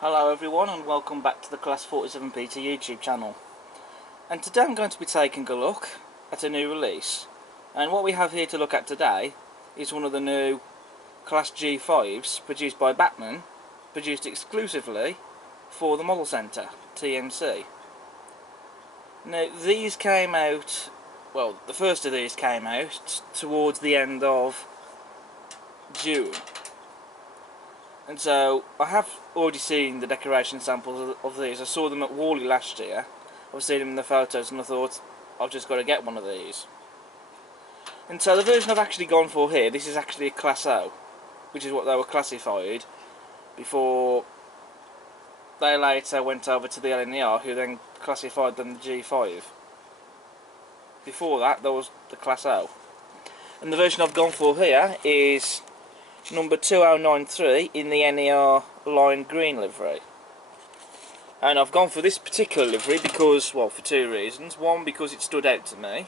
Hello everyone and welcome back to the Class 47 Peter YouTube channel. And today I'm going to be taking a look at a new release. And what we have here to look at today is one of the new Class G5s produced by Bachmann, produced exclusively for the Model Centre, TMC. Now these came out, well the first of these came out towards the end of June. And so I have already seen the decoration samples of these. I saw them at Wally last year. I've seen them in the photos and I thought I've just got to get one of these. And so the version I've actually gone for here, this is actually a Class O, which is what they were classified before they later went over to the LNER, who then classified them the G5. Before that there was the Class O. And the version I've gone for here is number 2093 in the NER Lined Green livery. And I've gone for this particular livery because, well, for two reasons. One, because it stood out to me,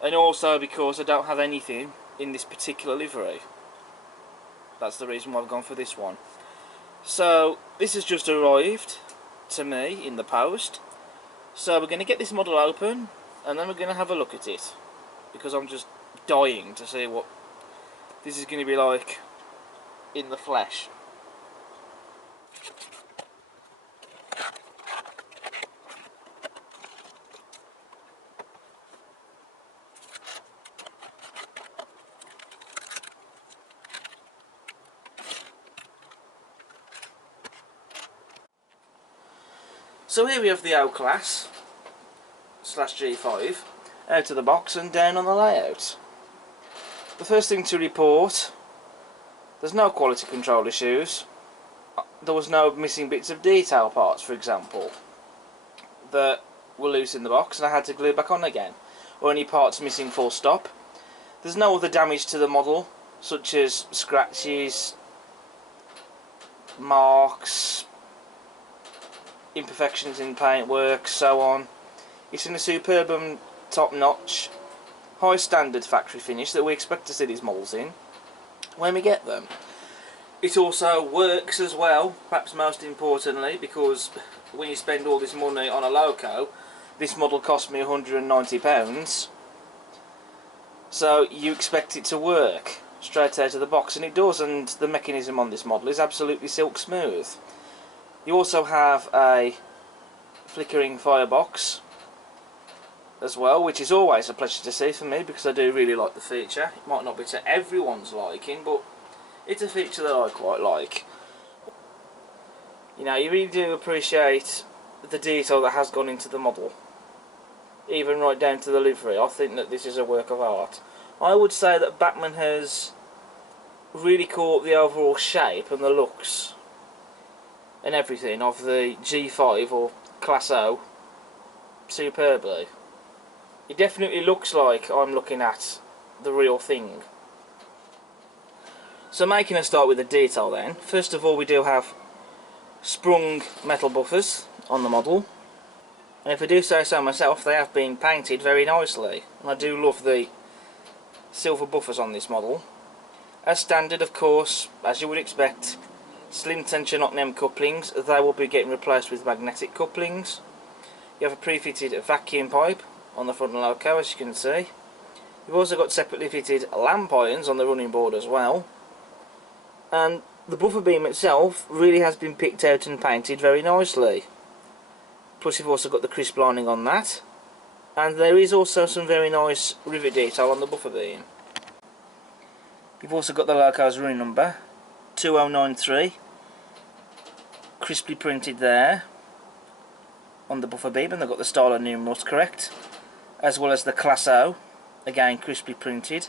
and also because I don't have anything in this particular livery. That's the reason why I've gone for this one. So this has just arrived to me in the post, so we're going to get this model open and then we're going to have a look at it, because I'm just dying to see what this is going to be like in the flesh. So here we have the O Class / G5 out of the box and down on the layout. The first thing to report, there's no quality control issues. There was no missing bits of detail parts, for example, that were loose in the box and I had to glue back on again, or any parts missing full stop. There's no other damage to the model, such as scratches, marks, imperfections in paintwork, so on. It's in a superb and top-notch, high standard factory finish that we expect to see these models in when we get them. It also works as well, perhaps most importantly, because when you spend all this money on a loco, this model cost me £190, so you expect it to work straight out of the box, and it does, and the mechanism on this model is absolutely silk smooth. You also have a flickering firebox as well, which is always a pleasure to see for me, because I do really like the feature. It might not be to everyone's liking, but it's a feature that I quite like. You know, you really do appreciate the detail that has gone into the model, even right down to the livery. I think that this is a work of art. I would say that Bachmann has really caught the overall shape and the looks and everything of the G5 or Class O superbly. It definitely looks like I'm looking at the real thing. So making a start with the detail then, first of all we do have sprung metal buffers on the model, and if I do say so myself, they have been painted very nicely, and I do love the silver buffers on this model. As standard, of course, as you would expect, slim tension NEM couplings. They will be getting replaced with magnetic couplings. You have a pre-fitted vacuum pipe on the front loco, as you can see. You've also got separately fitted lamp irons on the running board as well, and the buffer beam itself really has been picked out and painted very nicely. Plus you've also got the crisp lining on that, and there is also some very nice rivet detail on the buffer beam. You've also got the loco's running number 2093 crisply printed there on the buffer beam, and they've got the style and numerals correct, as well as the Class O, again crisply printed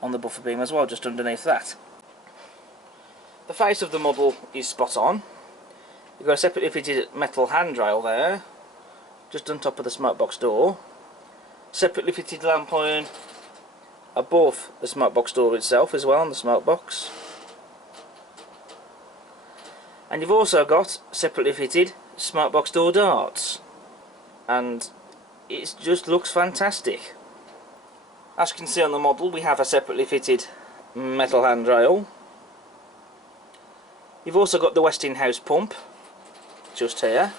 on the buffer beam as well, just underneath that. The face of the model is spot on. You've got a separately fitted metal handrail there, just on top of the smokebox door. Separately fitted lamp iron above the smokebox door itself as well, on the smokebox. And you've also got separately fitted smokebox door darts, and it just looks fantastic. As you can see on the model, we have a separately fitted metal handrail. You've also got the Westinghouse pump just here.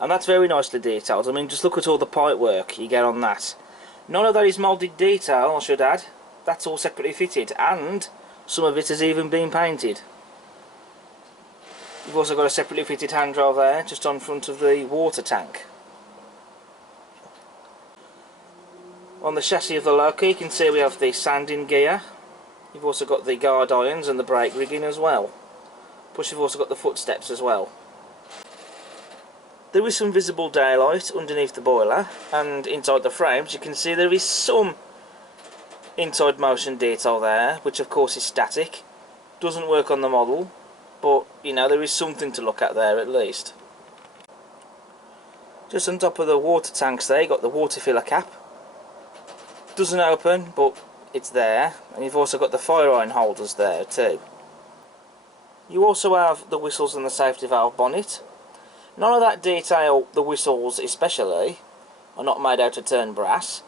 And that's very nicely detailed. I mean, just look at all the pipe work you get on that. None of that is moulded detail, I should add. That's all separately fitted, and some of it has even been painted. You've also got a separately fitted handrail there, just on front of the water tank. On the chassis of the loco, you can see we have the sanding gear. You've also got the guard irons and the brake rigging as well. Plus you've also got the footsteps as well. There is some visible daylight underneath the boiler, and inside the frames you can see there is some inside motion detail there, which of course is static. Doesn't work on the model, but you know, there is something to look at there at least. Just on top of the water tanks there, you've got the water filler cap. Doesn't open, but it's there, and you've also got the fire iron holders there too. You also have the whistles and the safety valve bonnet. None of that detail, the whistles especially, are not made out of turned brass,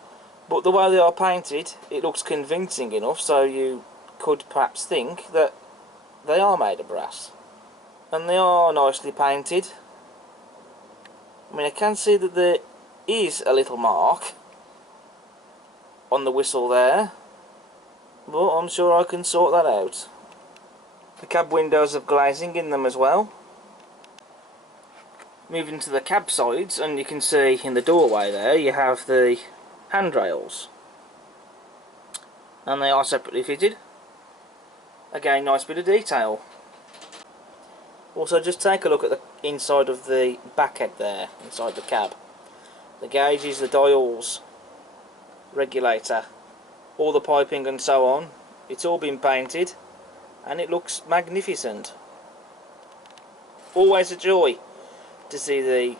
but the way they are painted, it looks convincing enough, so you could perhaps think that they are made of brass. And they are nicely painted. I mean, I can see that there is a little mark on the whistle there, but I'm sure I can sort that out. The cab windows have glazing in them as well. Moving to the cab sides, and you can see in the doorway there you have the handrails, and they are separately fitted. Again, nice bit of detail. Also, just take a look at the inside of the back head there, inside the cab. The gauges, the dials, regulator, all the piping and so on, it's all been painted and it looks magnificent. Always a joy to see the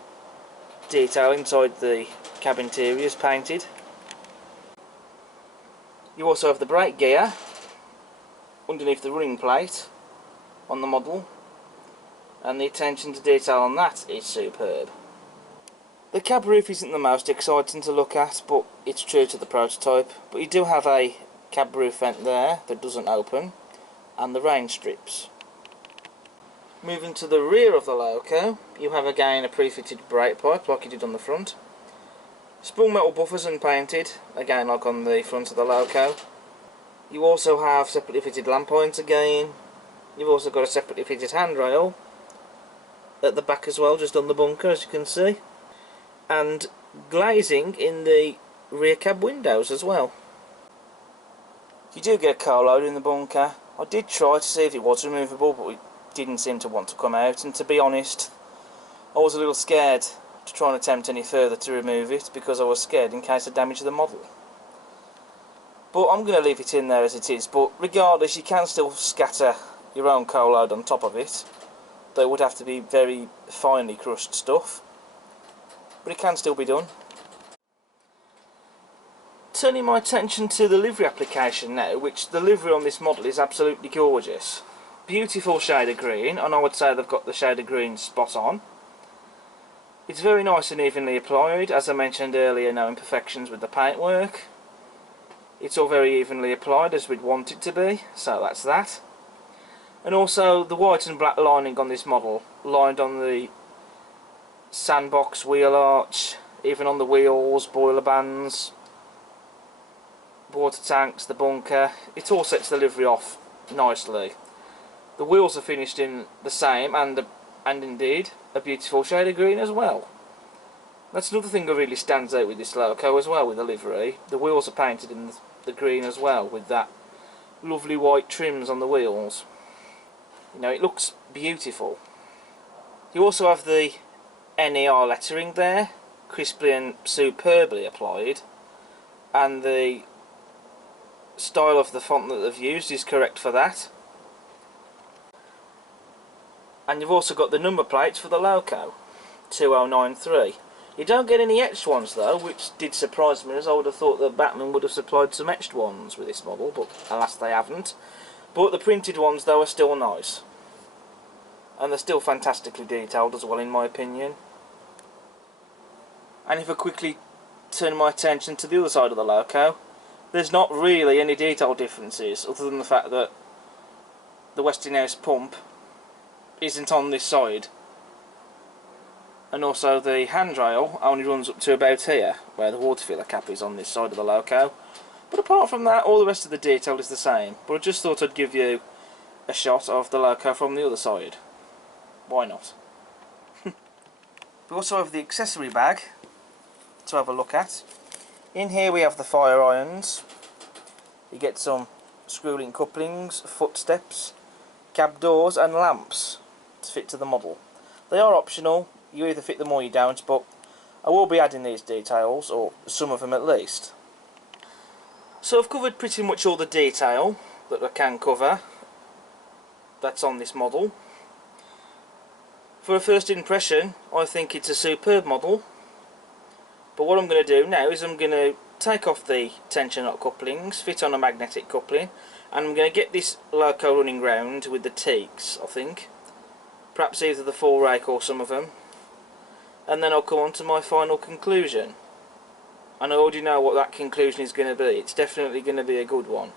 detail inside the cab interiors painted. You also have the brake gear underneath the running plate on the model, and the attention to detail on that is superb. The cab roof isn't the most exciting to look at, but it's true to the prototype. But you do have a cab roof vent there that doesn't open, and the rain strips. Moving to the rear of the loco, you have again a pre-fitted brake pipe like you did on the front. Sprung metal buffers unpainted, again like on the front of the loco. You also have separately fitted lamp irons again. You've also got a separately fitted handrail at the back as well, just on the bunker, as you can see. And glazing in the rear cab windows as well. You do get a coal load in the bunker. I did try to see if it was removable, but it didn't seem to want to come out, and to be honest, I was a little scared to try and attempt any further to remove it, because I was scared in case of damage to the model. But I'm going to leave it in there as it is. But regardless, you can still scatter your own coal load on top of it, though it would have to be very finely crushed stuff, but it can still be done. Turning my attention to the livery application now, which the livery on this model is absolutely gorgeous. Beautiful shade of green, and I would say they've got the shade of green spot on. It's very nice and evenly applied. As I mentioned earlier, no imperfections with the paintwork. It's all very evenly applied as we'd want it to be, so that's that. And also the white and black lining on this model, lined on the sandbox, wheel arch, even on the wheels, boiler bands, water tanks, the bunker. It all sets the livery off nicely. The wheels are finished in the same, and indeed a beautiful shade of green as well. That's another thing that really stands out with this loco as well, with the livery. The wheels are painted in the green as well, with that lovely white trims on the wheels. You know, it looks beautiful. You also have the NER lettering there, crisply and superbly applied, and the style of the font that they've used is correct for that. And you've also got the number plates for the loco, 2093. You don't get any etched ones though, which did surprise me, as I would have thought that Bachmann would have supplied some etched ones with this model, but alas they haven't. But the printed ones though are still nice, and they're still fantastically detailed as well, in my opinion. And if I quickly turn my attention to the other side of the loco, there's not really any detail differences, other than the fact that the Westinghouse pump isn't on this side. and also the handrail only runs up to about here, where the water filler cap is on this side of the loco. But apart from that, all the rest of the detail is the same. But I just thought I'd give you a shot of the loco from the other side. Why not? We also have the accessory bag to have a look at. In here we have the fire irons. You get some screw-link couplings, footsteps, cab doors and lamps to fit to the model. They are optional, you either fit them or you don't, but I will be adding these details, or some of them at least. So I've covered pretty much all the detail that I can cover that's on this model. For a first impression, I think it's a superb model. But what I'm going to do now is I'm going to take off the tension knot couplings, fit on a magnetic coupling, and I'm going to get this loco running round with the teaks, I think. Perhaps either the full rake or some of them. And then I'll come on to my final conclusion. And I already know what that conclusion is going to be. It's definitely going to be a good one.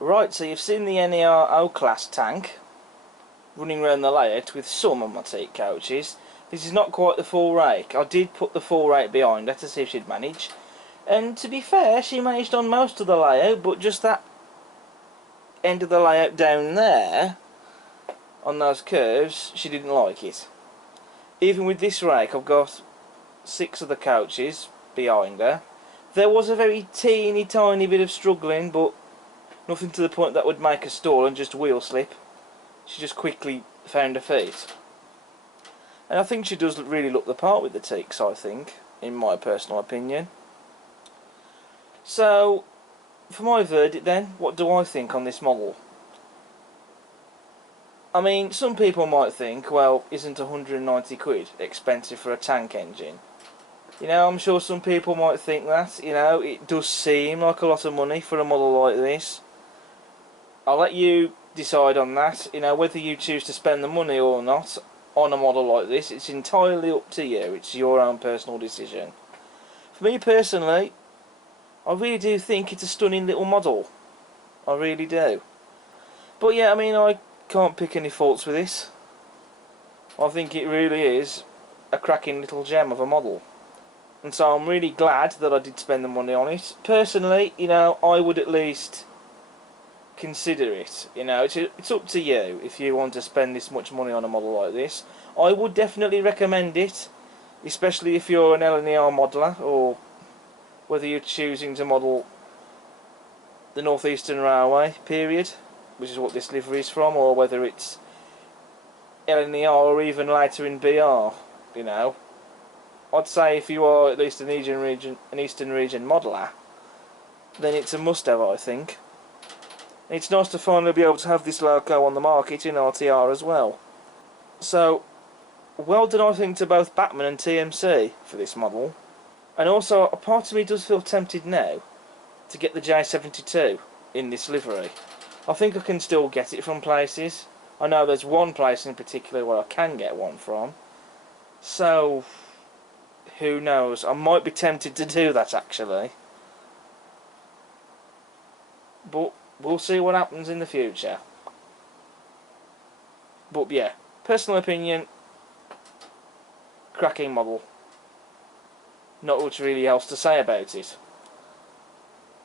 Right, so you've seen the NER class tank running around the layout with some of my teak coaches. This is not quite the full rake. I did put the full rake behind her to see if she'd manage. And to be fair, she managed on most of the layout, but just that end of the layout down there, on those curves, she didn't like it. Even with this rake, I've got 6 of the coaches behind her. There was a very teeny tiny bit of struggling, but nothing to the point that would make her stall and just wheel slip. She just quickly found her feet. And I think she does really look the part with the teaks, I think, in my personal opinion. So, for my verdict then, what do I think on this model? I mean, some people might think, well, isn't 190 quid expensive for a tank engine? You know, I'm sure some people might think that. You know, it does seem like a lot of money for a model like this. I'll let you decide on that, you know, whether you choose to spend the money or not on a model like this. It's entirely up to you. It's your own personal decision. For me personally, I really do think it's a stunning little model. I really do. But yeah, I mean, I can't pick any faults with this. I think it really is a cracking little gem of a model. And so I'm really glad that I did spend the money on it. Personally, you know, I would at least consider it. You know, it's up to you if you want to spend this much money on a model like this. I would definitely recommend it, especially if you're an LNER modeller, or whether you're choosing to model the North Eastern Railway period, which is what this livery is from, or whether it's LNER or even later in BR. You know, I'd say if you are at least an Eastern region modeller, then it's a must-have, I think. It's nice to finally be able to have this logo on the market in RTR as well. So, well done, I think, to both Bachmann and TMC for this model. And also, a part of me does feel tempted now to get the J72 in this livery. I think I can still get it from places. I know there's one place in particular where I can get one from. So, who knows? I might be tempted to do that, actually. But we'll see what happens in the future. But yeah, personal opinion, cracking model. Not much really else to say about it.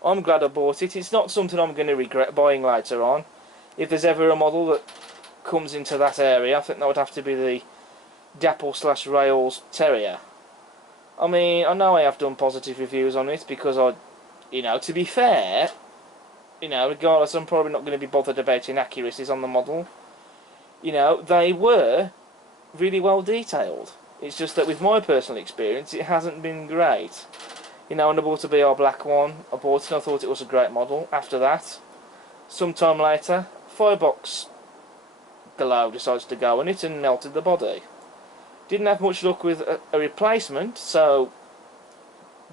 I'm glad I bought it. It's not something I'm going to regret buying later on. If there's ever a model that comes into that area, I think that would have to be the Dapple/Rails Terrier. I mean, I know I have done positive reviews on it because you know, to be fair, you know, regardless, I'm probably not going to be bothered about inaccuracies on the model. You know, they were really well detailed. It's just that with my personal experience, it hasn't been great. You know, when I bought a BR Black one, I bought it and I thought it was a great model. After that, sometime later, Firebox Glow decides to go on it and melted the body. Didn't have much luck with a replacement, so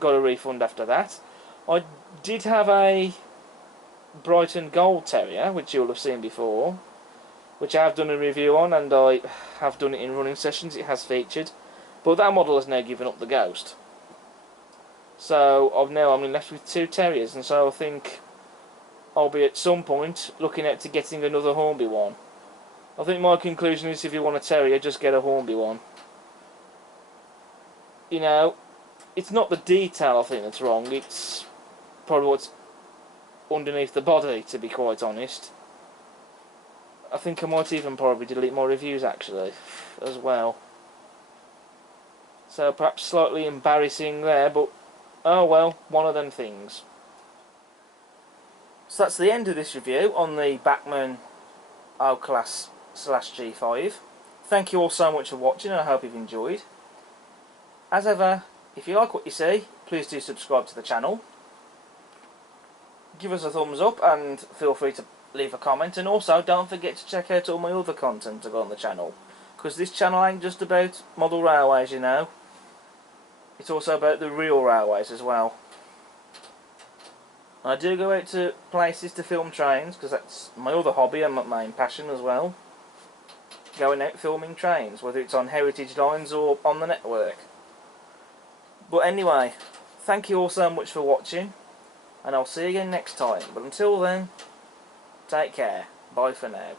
got a refund after that. I did have a Brighton Gold Terrier, which you'll have seen before, which I have done a review on, and I have done it in running sessions. It has featured, but that model has now given up the ghost. So I'm left with two terriers, and so I think I'll be at some point looking at getting another Hornby one. I think my conclusion is if you want a terrier, just get a Hornby one. You know, it's not the detail I think that's wrong, it's probably what's underneath the body, to be quite honest. I think I might even probably delete my reviews actually, as well. So perhaps slightly embarrassing there, but oh well, one of them things. So that's the end of this review on the Bachmann O Class /G5. Thank you all so much for watching, and I hope you've enjoyed. As ever, if you like what you see, please do subscribe to the channel. Give us a thumbs up and feel free to leave a comment, and also don't forget to check out all my other content I've got on the channel, because this channel ain't just about model railways, you know. It's also about the real railways as well. I do go out to places to film trains, because that's my other hobby and my main passion as well. Going out filming trains, whether it's on heritage lines or on the network. But anyway, thank you all so much for watching, and I'll see you again next time. But until then, take care. Bye for now.